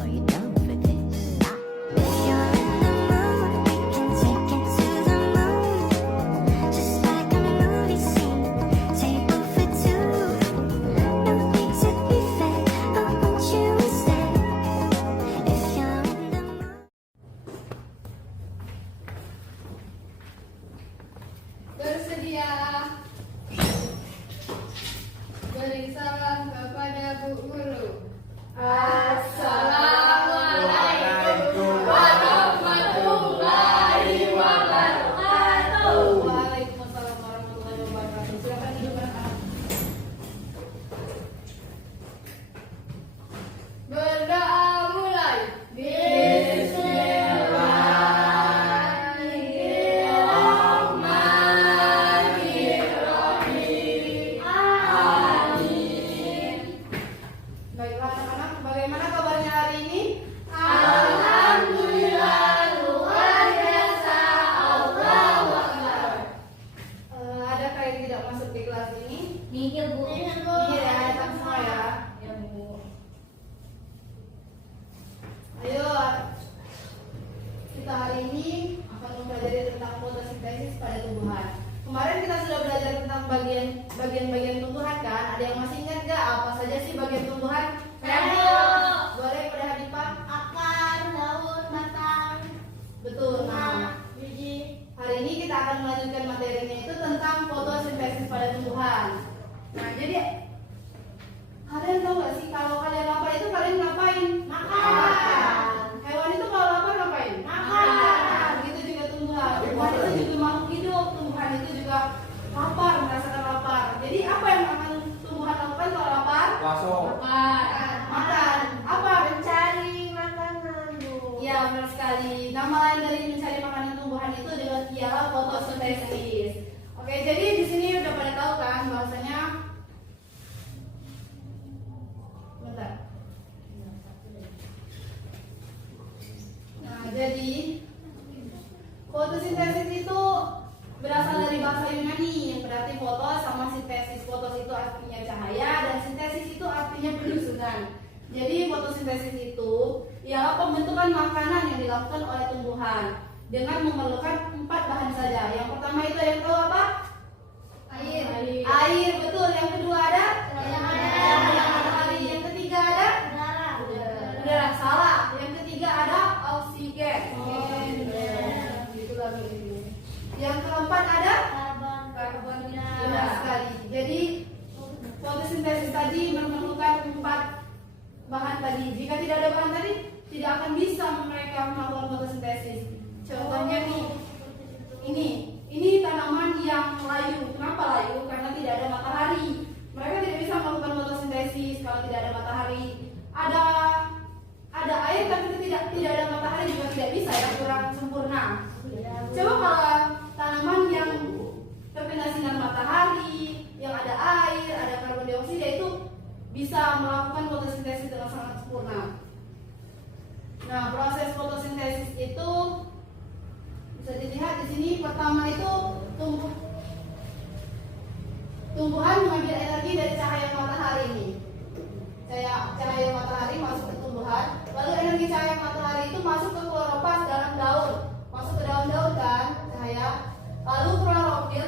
Are you down for this? If you're in the mood, we can take it to the moon. Just like a movie scene, table for two. No need to be fake, I want you to stay. If you're in the mood. Bersedia. Beri salam kepada Bu Guru. Assalamualaikum warahmatullahi wabarakatuh. Waalaikumsalam warahmatullahi wabarakatuh. Silakan duduk anak-anak. Berdoa mulai. Baiklah anak-anak, bagaimana kabarnya hari ini? Alhamdulillah, luar biasa. Allahu Akbar. Adakah yang tidak masuk di kelas ini? Nihil, Bu. Iya, datang semua ya. Ya, Bu. Ayo, kita hari ini akan mempelajari tentang fotosintesis pada tumbuhan. Kemarin kita sudah belajar tentang bagian-bagian tumbuhan kan? Ada yang masih ingat gak apa saja sih bagian tumbuhan? Ayo. Boleh pada Hanifah? Akar, daun, batang, Betul. Nah, biji. hari ini kita akan melanjutkan materinya itu tentang fotosintesis pada tumbuhan. Nah, jadi kalian tahu gak sih kalau kalian lapar itu kalian ngapain? Makan. Hewan itu kalau lapar ngapain? Makan. Begitu juga tumbuhan. Tumbuhan itu juga makhluk hidup. Tumbuhan itu juga lapar, merasakan lapar. Jadi apa yang akan tumbuhan lakukan kalau lapar? Makan. Apa? Mencari makanan, Bu. Ya, benar sekali. Nama lain dari mencari makanan tumbuhan itu ialah fotosintesis. Oke, jadi di sini udah pada tahu kan bahwasanya bentar. Nah, jadi fotosintesis itu berasal dari bahasa Yunani yang berarti foto sama sintesis. Fotos itu artinya cahaya dan sintesis itu artinya penyusunan. Jadi fotosintesis itu ialah pembentukan makanan yang dilakukan oleh tumbuhan dengan memerlukan 4 bahan saja. Yang pertama itu yang tahu apa? Air. Air, betul. Yang kedua ada? Cahaya matahari. Yang ketiga ada? Udara. Udara. Salah. Yang ketiga ada oksigen. Gitu lagi. Yang keempat ada? Karbon Benar sekali. Jadi fotosintesis tadi memerlukan 4 bahan tadi. Jika tidak ada bahan tadi, tidak akan bisa mereka melakukan fotosintesis. Contohnya nih, ini tanaman yang layu. Kenapa layu? Karena tidak ada matahari. Mereka tidak bisa melakukan fotosintesis kalau tidak ada matahari. Ada air tapi tidak ada matahari juga tidak bisa ya, kurang sempurna. Coba kalau tanaman yang terkena sinar matahari, yang ada air, ada karbon dioksida itu bisa melakukan fotosintesis dengan sangat sempurna. Nah, proses fotosintesis itu bisa dilihat di sini. Pertama itu tumbuhan mengambil energi dari cahaya matahari ini. Cahaya matahari masuk ke tumbuhan, lalu energi cahaya matahari itu masuk ke kloroplas dalam daun, masuk ke daun-daun kan cahaya. Lalu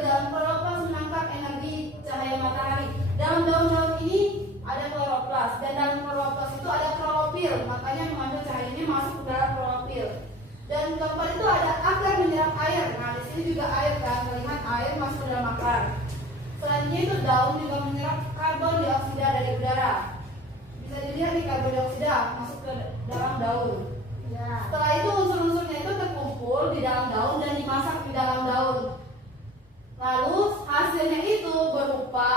dalam kloroplas menangkap energi cahaya matahari. Dalam daun-daun ini ada kloroplas dan dalam kloroplas itu ada klorofil, makanya mengambil cahaya ini masuk ke dalam klorofil. Dan keempat itu ada akar menyerap air. Nah, di sini juga air kan, melihat air masuk ke dalam akar. Selanjutnya itu daun juga menyerap karbon dioksida dari udara. Bisa dilihat nih karbon dioksida masuk ke dalam daun. Setelah itu unsur-unsurnya itu terkumpul di dalam daun dan dimasak di dalam daun. Lalu hasilnya itu berupa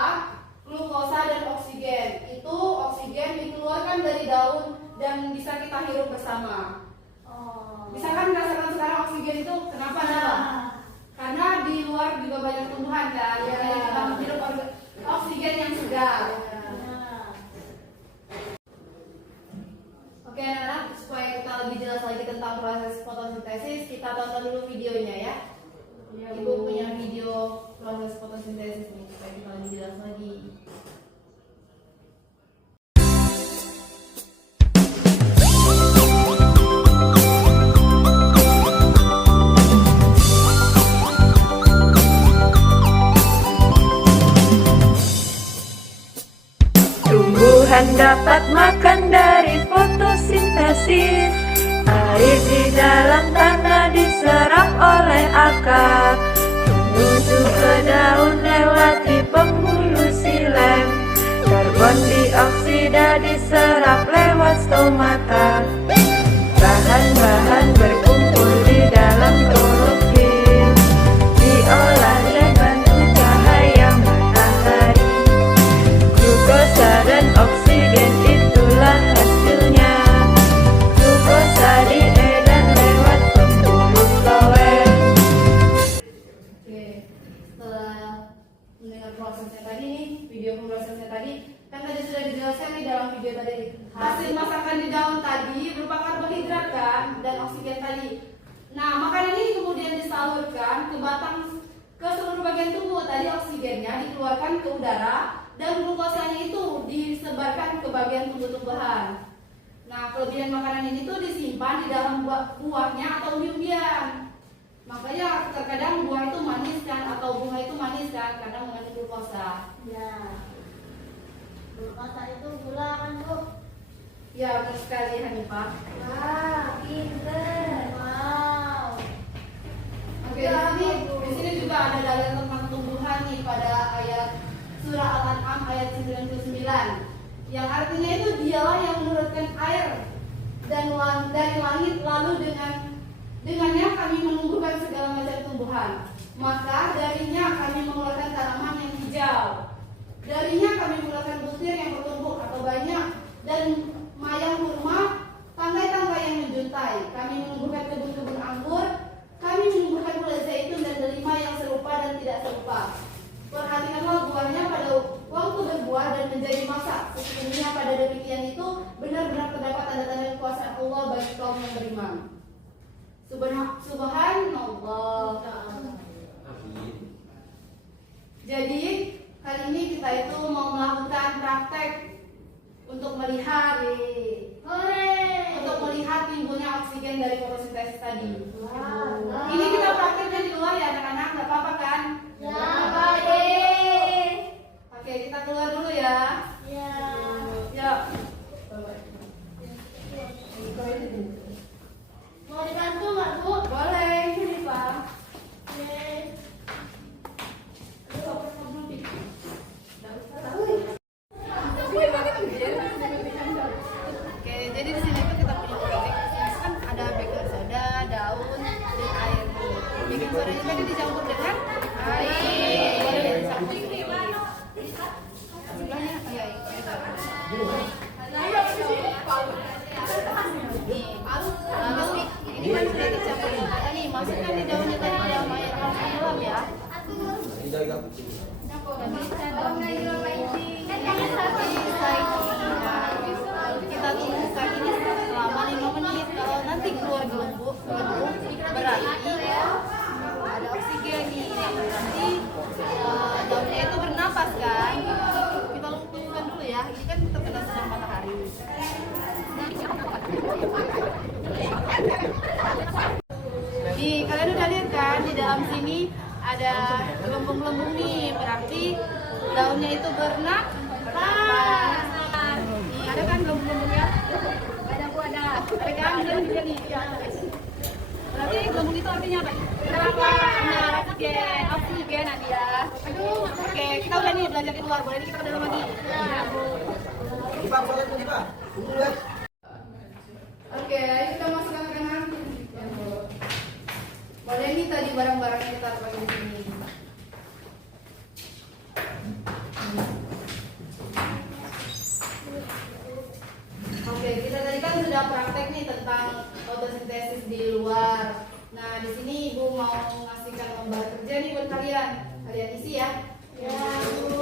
glukosa dan oksigen. Itu oksigen dikeluarkan dari daun dan bisa kita hirup bersama. Bisa kan merasakan sekarang oksigen itu kenapa nyala? Karena di luar juga banyak tumbuhan kan, yang kita menghirup oksigen yang segar. Oke anak-anak, supaya kita lebih jelas lagi tentang proses fotosintesis, kita tonton dulu videonya ya. Ibu punya video proses fotosintesis nih, supaya kita lebih jelas lagi. fotosintesis. Air di dalam tanah diserap oleh akar, menuju ke daun lewati penghulu silem. Karbon dioksida diserap lewat stomata. Bahan-bahan berkumpul di dalam klorofil, diolah dan bantu cahaya matahari. Glukosa dan oksigen itulah hasilnya. Glukosa diedan lewat pembuluh floem. Oke, setelah mendengar prosesnya tadi nih, video pemprosesnya tadi, kan tadi sudah dijelaskan nih dalam video tadi. Hasil masakan di daun tadi berupa karbohidrat kan dan oksigen tadi. Nah, makanan ini kemudian disalurkan ke ke seluruh bagian tubuh. Tadi oksigennya dikeluarkan ke udara dan glukosanya itu disebarkan ke bagian tumbuh-tumbuhan. Nah, kelebihan makanan ini tuh disimpan di dalam buahnya atau umbi-umbian. Makanya terkadang buah itu manis kan, atau bunga itu manis kan, karena mengandung glukosa. Ya. Glukosa itu gula kan, Bu? Ya, benar sekali Hanifah. Wah, pinter. Wow. Oke, di sini juga ada dalil tentang tumbuhan nih pada ayat surah Al-An'am ayat 99. Yang artinya itu dialah yang menurunkan air dan dari langit, lalu dengannya kami menumbuhkan segala macam tumbuhan. Maka darinya kami mengeluarkan tanaman yang hijau. Darinya kami mengeluarkan butir yang bertumpuk atau banyak dan mayang kurma, tangkai-tangkai yang menjuntai. Kami menumbuhkan kebun-kebun anggur. Kami menumbuhkan gula zaitun dan delima yang serupa dan tidak serupa. Perhatikanlah buahnya pada waktu berbuah dan menjadi masak. Sesungguhnya pada demikian itu benar-benar terdapat tanda-tanda kekuasaan Allah bagi kaum yang beriman. Subhanallah. Jadi kali ini kita itu mau melakukan praktek untuk melihat untuk melihat timbulnya oksigen dari fotosintesis tadi. Ini kita prakteknya di luar ya anak-anak, nggak apa-apa kan? Oke, kita keluar dulu ya. Ya. Mau dibantu nggak, Bu? Boleh, ini Pak. Oke, jadi di sini tuh kita punya proyek kan ada baking soda, daun, dan air. Baking sodanya tadi dicampur dengan air. Boleh dicampur. Sebelahnya, iya, lalu ini kan sudah dicampur rata nih, masukkan di daunnya tadi dalam air dalam ya. Kita tunggu ini selama 5 menit. Kalau nanti keluar gelembung berarti ada oksigen nih. Nanti daunnya itu bernapas kan. Kita tunggukan dulu ya. Ini kan terkena sinar matahari. Kalian udah lihat kan di dalam sini ada gelembung-gelembung nih, berarti daunnya itu bernapas. Nih, ada kan gelembung-gelembungnya? Ada kan gelembung nih. Berarti gelembung itu artinya apa? Bernapas. Oksigen nanti ya. Oke, kita udah nih belajar di luar, boleh nih kita ke dalam lagi. Oke, ayo kita masukkan ke kanan. Boleh nih tadi barang-barangnya kita taruh di sini. Oke, kita tadi kan sudah praktek nih tentang fotosintesis di luar. Nah, di sini Ibu mau ngasihkan lembar kerja nih buat kalian. Kalian isi ya. Ya.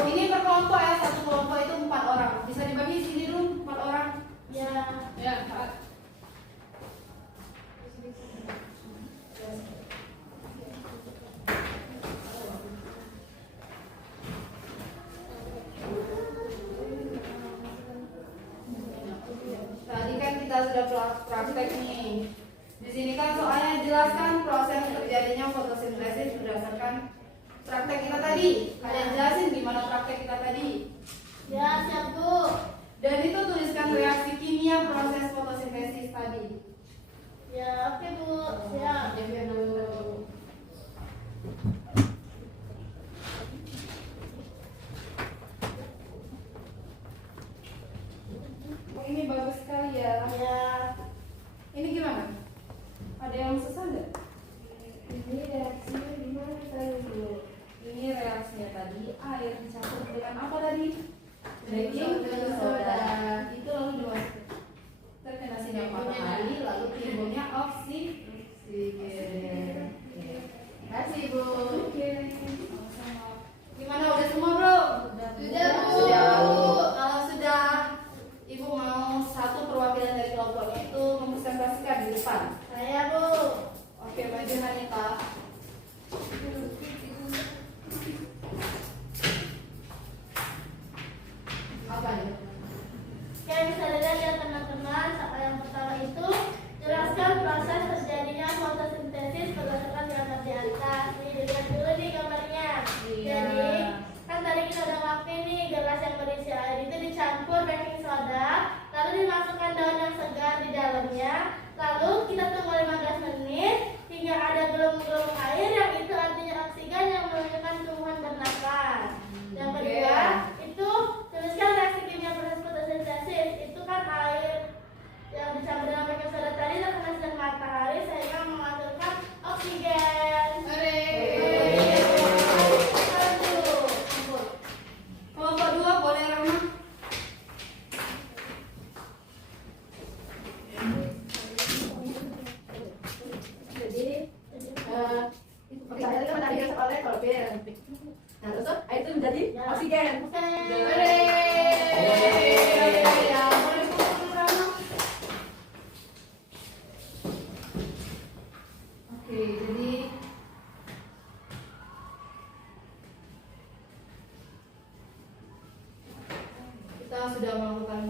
Ini per kelompok ya, satu kelompok itu 4 orang. Bisa dibagi sini dulu 4 orang. Ya. Ya. Tadi kan kita sudah praktek nih. Di sini kan soalnya jelaskan proses terjadinya fotosintesis berdasarkan praktek kita tadi. Kalian jelasin gimana praktek kita tadi? Ya, siap, Bu. Dan itu tuliskan reaksi kimia proses fotosintesis fotosintesis tadi. Ya, oke Bu. Siap. Oke, Bu. Oh, ini bagus sekali ya. Ya. Ini gimana? Ada yang susah nggak? Ini reaksinya gimana tadi dulu? Ini reaksinya tadi air dicampur dengan apa tadi? Baking soda. Itu lalu dimasukkan. Terkena sinar matahari lalu timbulnya oksigen. Terima kasih Bu. Oke. Sama-sama. Gimana udah semua Bro? Sudah Bu. Sudah Bu. Kalau sudah, Ibu mau satu perwakilan dari kelompoknya itu mempresentasikan di depan. Saya Bu. Oke, maju Hanita. Apa nih? Oke, bisa dilihat ya teman-teman. Yang pertama itu jelaskan proses terjadinya fotosintesis berdasarkan gambar di atas. Nih, dilihat dulu nih gambarnya. Iya. Jadi, kan tadi kita udah ngelakuin nih gelas yang berisi air itu dicampur baking soda, lalu dimasukkan daun yang segar di dalamnya, lalu kita tunggu 15 menit hingga ada gelembung-gelembung air yang itu artinya oksigen yang menunjukkan tumbuhan bernafas. Yang kedua, itu tuliskan reaksi kimia proses fotosintesis. Itu kan air yang dicampur dengan baking soda tadi terkena sinar matahari sehingga menghasilkan oksigen. Kelompok 2 boleh Rama? Jadi pertanyaan kan tadi soalnya klorofil. Nah, terus air itu menjadi oksigen. Oke. Ya, boleh dipukul Rama. Oke, jadi kita sudah melakukan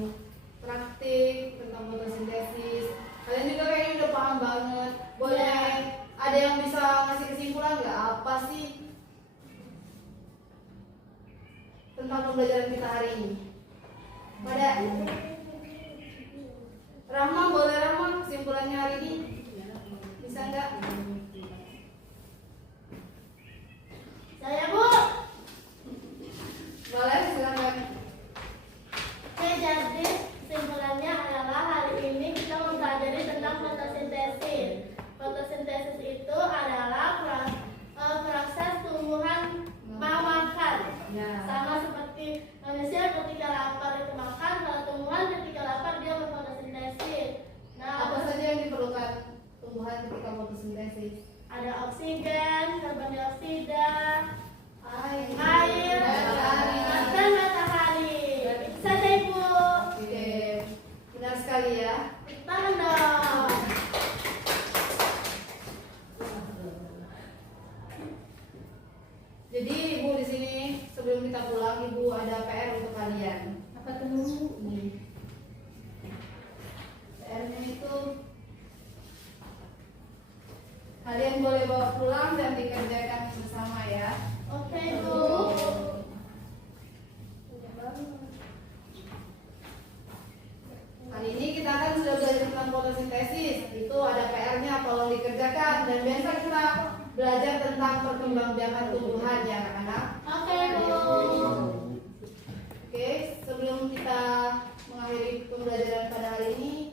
praktik tentang fotosintesis. Kalian juga kayaknya udah paham banget. Boleh ada yang bisa ngasih kesimpulan nggak apa sih tentang pembelajaran kita hari ini? Pada Rahma, boleh Rahma kesimpulannya hari ini? Bisa nggak? Saya Bu. Boleh, silakan. Oke, jadi kesimpulannya adalah hari ini kita mempelajari tentang fotosintesis. Fotosintesis itu adalah proses tumbuhan makan. Ya. Sama seperti manusia ketika lapar itu makan, kalau tumbuhan ketika lapar dia berfotosintesis. Nah, Apa saja yang diperlukan tumbuhan ketika fotosintesis? ada oksigen, karbon dioksida, Air, dan matahari. Itu saja Ibu. Oke, benar sekali ya. Tangan dong. Jadi Ibu di sini sebelum kita pulang Ibu ada PR untuk kalian. Apa tuh? PR-nya itu kalian boleh bawa pulang dan dikerjakan bersama ya. Oke Bu. Hari ini kita kan sudah belajar tentang fotosintesis. Itu ada PR-nya, tolong dikerjakan. Dan biasa kita belajar tentang perkembangbiakan tumbuhan ya anak-anak. Oke Bu. Oke, sebelum kita mengakhiri pembelajaran pada hari ini,